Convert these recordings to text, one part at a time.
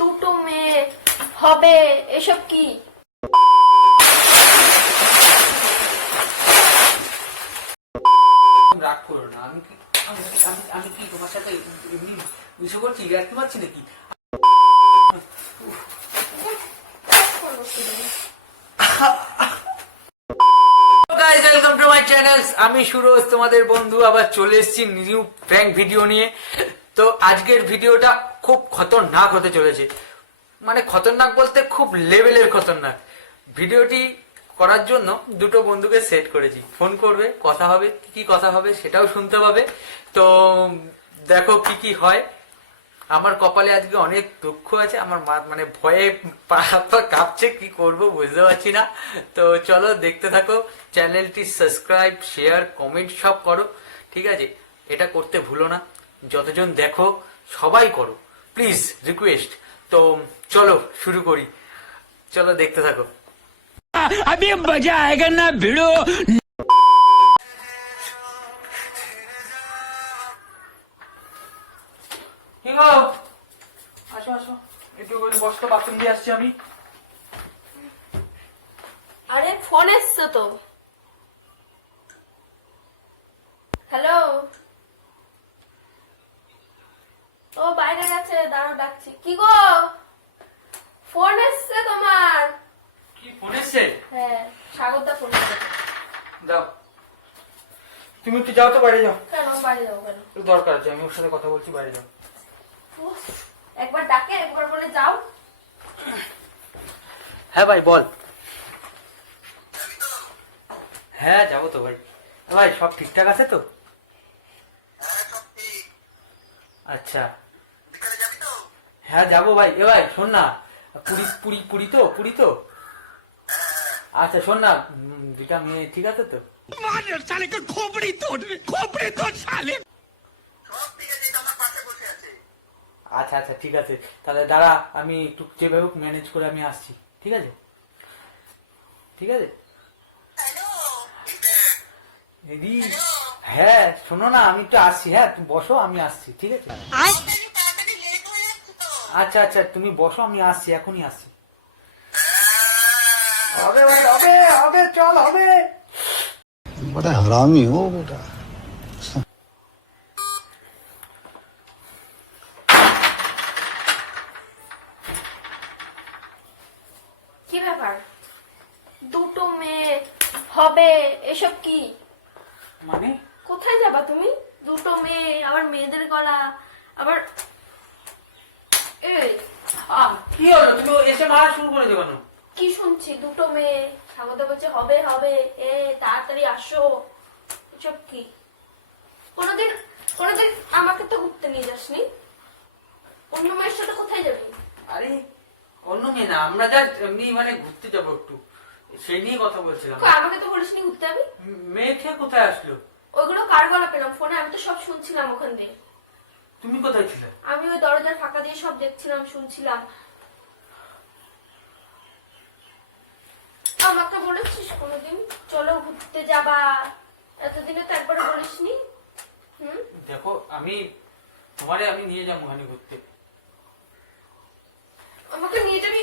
দুটো মেয়ে হবে এসব কি? রাগ করো না। আমি কি তোমার সাথে এমনি বিষয় করছি, রাখতে পারছি নাকি? আমি সুরজ, তোমাদের বন্ধু, আবার চলে এসেছি নিউ প্র্যাঙ্ক ভিডিও নিয়ে। তো আজকের ভিডিওটা খুব খতরনাক হতে চলেছে, মানে খতরনাক বলতে খুব লেভেলের খতরনাক। ভিডিওটি করার জন্য দুটো বন্ধুকে সেট করেছি, ফোন করবে, কথা হবে, কি কথা হবে সেটাও শুনতে পাবে। তো দেখো কি কি হয়। আমার কপালে আজকে অনেক দুঃখ আছে, আমার মানে ভয়ে পা কাঁপছে, কি করব বুঝতে পারছি না। তো চলো দেখতে থাকো, চ্যানেলটি সাবস্ক্রাইব, শেয়ার, কমেন্ট সব করো, ঠিক আছে? এটা করতে ভুলো না, যতজন দেখো সবাই করো, প্লিজ রিকোয়েস্ট। তো চলো শুরু করি, চলো দেখতে থাকো। अभी मजा आएगा ना भिड़ो। আসো আসো, একটু বসতো, বাথরুম দিয়ে আসছি আমি। আরে ফোন এসছে তো। হ্যালো, ও বাইরে গেছে, দাঁড়াও ডাকছি। কি গো, ফোন এসছে তোমার? কি ফোন এসছে? হ্যাঁ, স্বাগতা ফোন এসছে। যাও, তুমি একটু যাও তো, বাইরে যাও। কেন বাইরে যাবো কেন? একটু দরকার আছে, আমি ওর সাথে কথা বলছি, বাইরে যাও। উফ, একবার ডাকে, একবার বলে যাও। হ্যাঁ ভাই বল। হ্যাঁ যাবো তো ভাই। ভাই সব ঠিকঠাক আছে তো? আচ্ছা হ্যাঁ যাবো ভাই। এ ভাই শোন না, পুরী তো। আচ্ছা শোন না, দুটা মেয়ে ঠিক আছে তো? साले का खोपड़ी तोड़ साले। আচ্ছা আচ্ছা ঠিক আছে, তাহলে দাঁড়া, আমি একটু যেভাবে হোক ম্যানেজ করে আমি আসছি, ঠিক আছে? ঠিক আছে দিদি। হ্যাঁ শোনো না, আমি একটু আসছি, হ্যাঁ তুমি বসো, আমি আসছি, ঠিক আছে? আচ্ছা আচ্ছা তুমি বসো, আমি আসছি, এখনই আসছি। হবে ভাই, হবে হবে, চল হবে। बड़ा हरामी हो बेटा। কি ব্যাপার, দুটো মেয়ে হবে এসব কি? মানে কোথায় যাবা তুমি? দুটো মেয়ে, আবার মেয়েদের গলা, আবার এই কি হলো, তুমি এসে মারা শুরু করে দেবো না? কি শুনছি? দুটো মেয়ে, স্বাগত বলছে হবে হবে, এ তাড়াতাড়ি আসো। এসব কি? কোনোদিন কোনোদিন আমাকে তো ঘুরতে নিয়ে যাসনি, অন্য মেয়ের সাথে কোথায় যাবি? আরে অন্য মেয়ে না, আমরা যা এমনি মানে ঘুরতে যাবো একটু, সেই নিয়ে কথা বলছিলাম। কই, আমাকে তো বলিসনি ঘুরতে যাবি। মেয়ে খেয়ে কোথায় আসলো? ওইগুলো কার গলা পেলাম ফোনে? আমি তো সব শুনছিলাম ওখান দিয়ে। তুমি কোথায় ছিলে? আমি ওই দরজার ফাঁকা দিয়ে সব দেখছিলাম, শুনছিলাম। আমাকে বলেছিস কোনোদিন চলো ঘুরতে যাবা? এতদিনে তো একবারও বলিসনি। দেখো আমি আমি নিয়ে যাবো ওখানে ঘুরতে। আমাকে নিয়ে যাবি?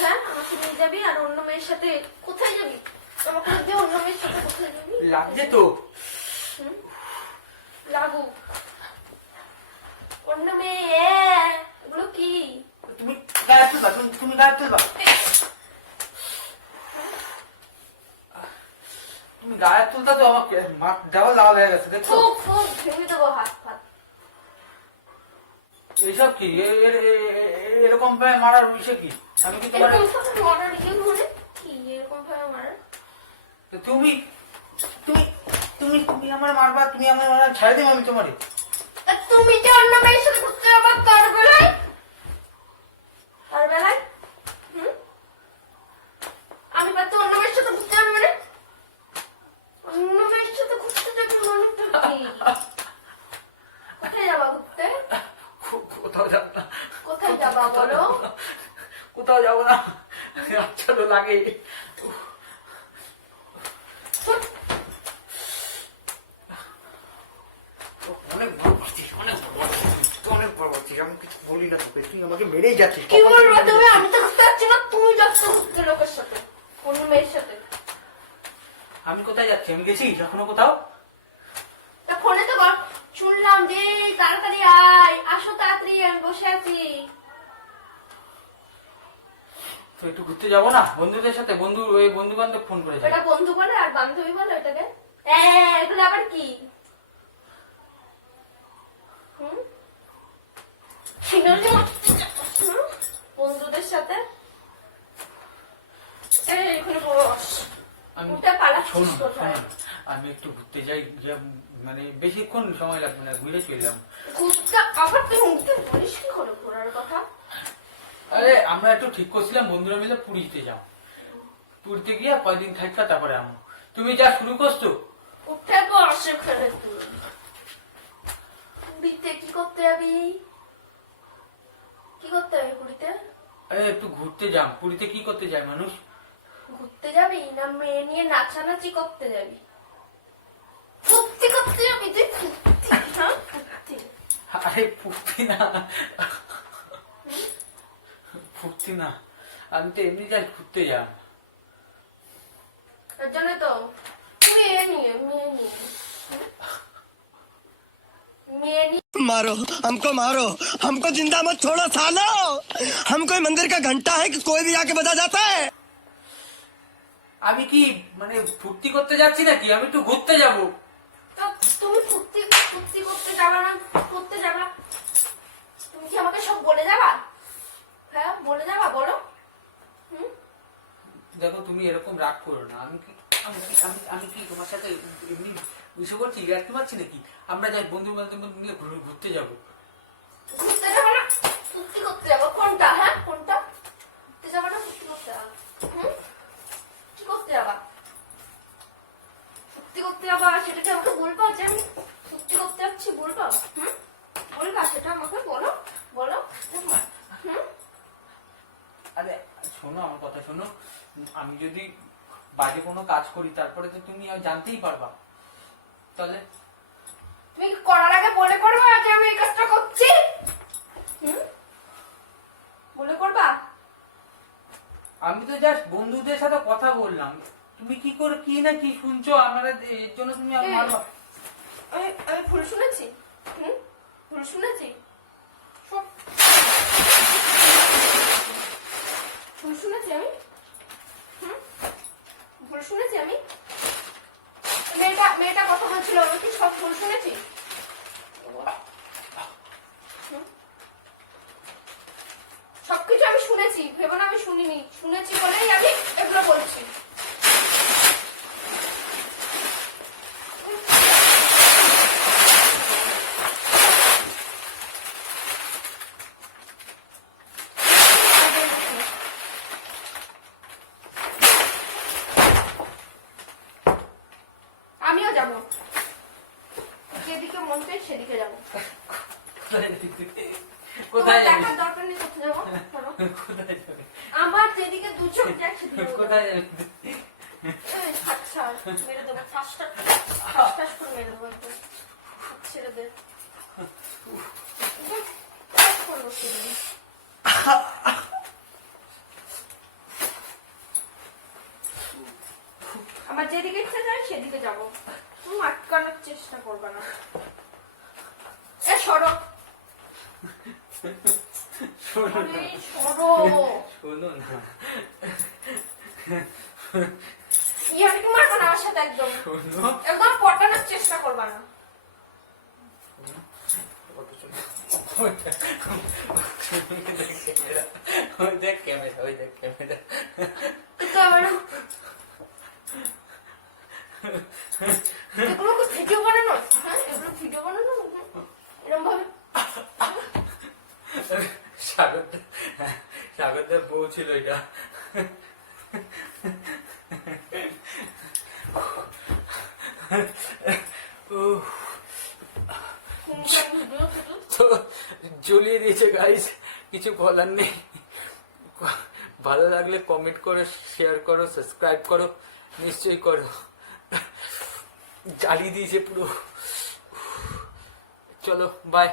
হ্যাঁ আমাকে নিয়ে যাবি, আর অন্য মেয়ের সাথে কোথায় যাবি? আমাকে দিয়ে অন্য মেয়ের সাথে কোথায় যাবি? লাগছে তো। লাগু, অন্য মেয়ে, এগুলো কি? তুমি গায়ে তুলবা, তুমি গায়ে তুলবা, তুমি গায়ে তুলতা তো আমাকে দেওয়া লাল হয়ে গেছে, দেখছো? খুব খুব ভেঙে দেবো হাত ফাত। এইসব কি এরকম ভাবে মারার বিষয় কি? আমি কি তোমার কি এরকম ভাবে মারার? তুমি তুমি তুমি তুমি আমার মারবা, তুমি আমার মারা, ছাড়ে দেবো আমি তোমারে। তুমি যে অন্য মেয়ের সাথে ঘুরতে যাবো তার বেলায়, আমি পাচ্ছি অন্য মেয়ের সাথে ঘুরতে যাবো, মানে অন্য মেয়ের সাথে ঘুরতে যাবি মানে কি? কোথায় যাবা ঘুরতে? কোথাও যাবো না। কোথায় যাবা বলো? কোথাও যাবো না, আচ্ছা তো লাগে। অনেক বড় করছিস, অনেক বড় করছিস, অনেক বড় করছিস। আমি কিছু বলি না তোকে, তুই আমাকে মেরেই যাচ্ছিস। কি বলবো তুমি? আমি তো ঘুরতে যাচ্ছি না, তুমি যাচ্ছ ঘুরতে লোকের সাথে, অন্য মেয়ের সাথে। আমি কোথায় যাচ্ছি? আমি গেছি এখনো কোথাও? তা ফোনে তো শুনলাম যে তাড়াতাড়ি আয়, আসো তাড়াতাড়ি, আমি বসে আছি। তো একটু ঘুরতে যাবো না বন্ধুদের সাথে? বন্ধু বান্ধব ফোন করেছে। এটা বন্ধু বলে আর বান্ধবী বলে এটাকে? এগুলো আবার কি? বন্ধুদের সাথে এখানে বস। উঠে পালাচ্ছিস কোথায়? আমি একটু ঘুরতে যাই, মানে বেশিক্ষণ সময় লাগবে না, ঘুরে চলে যাবো। ঘুরতে আবার তুই মুখতে বলিস কি করে ঘোরার কথা? আরে আমরা একটু ঠিক করছিলাম বন্ধুরা মিলে পুরীতে যাও, পুরীতে গিয়ে কয়দিন থাকবা তারপরে আমো। তুমি যা শুরু করছো। উঠে বস এখানে। তুই পুরীতে কি করতে যাবি? কি করতে যাবি পুরীতে? আরে একটু ঘুরতে যাও। পুরীতে কি করতে যায় মানুষ? ঘুরতে যাবি না মেয়ে নিয়ে নাচানাচি করতে যাবি? ফুর্তি করতে যাবি তুই? ফুর্তি, হ্যাঁ ফুর্তি। আরে ফুর্তি না, ফুর্তি না, আমি তো এমনি যাই ঘুরতে যাও। তার জন্য তো মেয়ে নিয়ে मारो हमको जिंदा मत छोड़ो सालो। हम कोई मंदिर का घंटा है कि कोई भी आके बजा जाता है। আমি কি মানে ফুর্তি করতে যাচ্ছি নাকি? আমি একটু ঘুরতে যাবো। তা তুমি ফুর্তি করতে যাবা না করতে যাবা? তুমি কি আমাকে সব বলে যাবা? হ্যাঁ বলে যাবা, বলো। দেখো তুমি এরকম রাগ করো না। আমি কি তোমার সাথে এমনি বুঝে করছি, রাখতে পারছি নাকি? আমরা যাই বন্ধু বান্ধব মিলে ঘুরতে যাবো। ঘুরতে যাবা না ফুর্তি করতে যাবো? কোনটা? হ্যাঁ কোনটা? ঘুরতে যাবা না ফুর্তি করতে যাবা? কি করতে যাবা? ফুর্তি করতে যাবা সেটা কি আমাকে বলবা যে আমি ফুর্তি করতে যাচ্ছি? বলবা? বলবা সেটা আমাকে? বলো। আরে শোনো, আমার কথা শোনো। আমি যদি বাজে কোনো কাজ করি তারপরে তো তুমি জানতেই পারবা। তাহলে তুমি করার আগে বলে করবা যে আমি এই কাজটা করছি? বলে করবা? আমি তো জাস্ট বন্ধুদের সাথে কথা বললাম। তুমি কি করে কি না কি শুনছো আমরা এর জন্য তুমি আমি ভুল শুনেছি? ভুল শুনেছি? ভুল শুনেছি আমি? ভুল শুনেছি আমি? মেয়েটা কথা বলছিল, আমি কি সব ভুল শুনেছি? সবকিছু আমি শুনেছি, ভেবো না আমি শুনিনি। শুনেছি বলেই আমি এগুলো বলছি। আমিও যাবো, যেদিকে মন চাই সেদিকে যাবো। কোথায় যাবে? দেখার দরকার নেই কোথায় যাবো। কোথায় যাবে? আমার যেদিকে দু চোখ যায় সেদিকে যাবো। কোথায় যাবে? আচ্ছা মেরে দেবো, ঠাস করে মেরে দেবো একদম। ছেড়ে দে। করবো ছেড়ে দে। আমার যেদিকে ইচ্ছা যায় সেদিকে যাবো, তুমি আটকানোর চেষ্টা করবে না। এ সরো, শোনো না, ইয়ার কি মারবো না আমার সাথে? একদম পটানোর চেষ্টা করবা না। দেখ ক্যামেরা। এগুলো ভিডিও বানানো? হ্যাঁ এগুলো ভিডিও বানানো এরকম ভাবে? সাগরদার বউ ছিল এটা। তো জ্বলিয়ে দিয়েছে গাইস, কিছু বলার নেই। ভালো লাগলে কমেন্ট করো, শেয়ার করো, সাবস্ক্রাইব করো, নিশ্চয়ই করো। জ্বালিয়ে দিয়েছে পুরো। চলো বাই।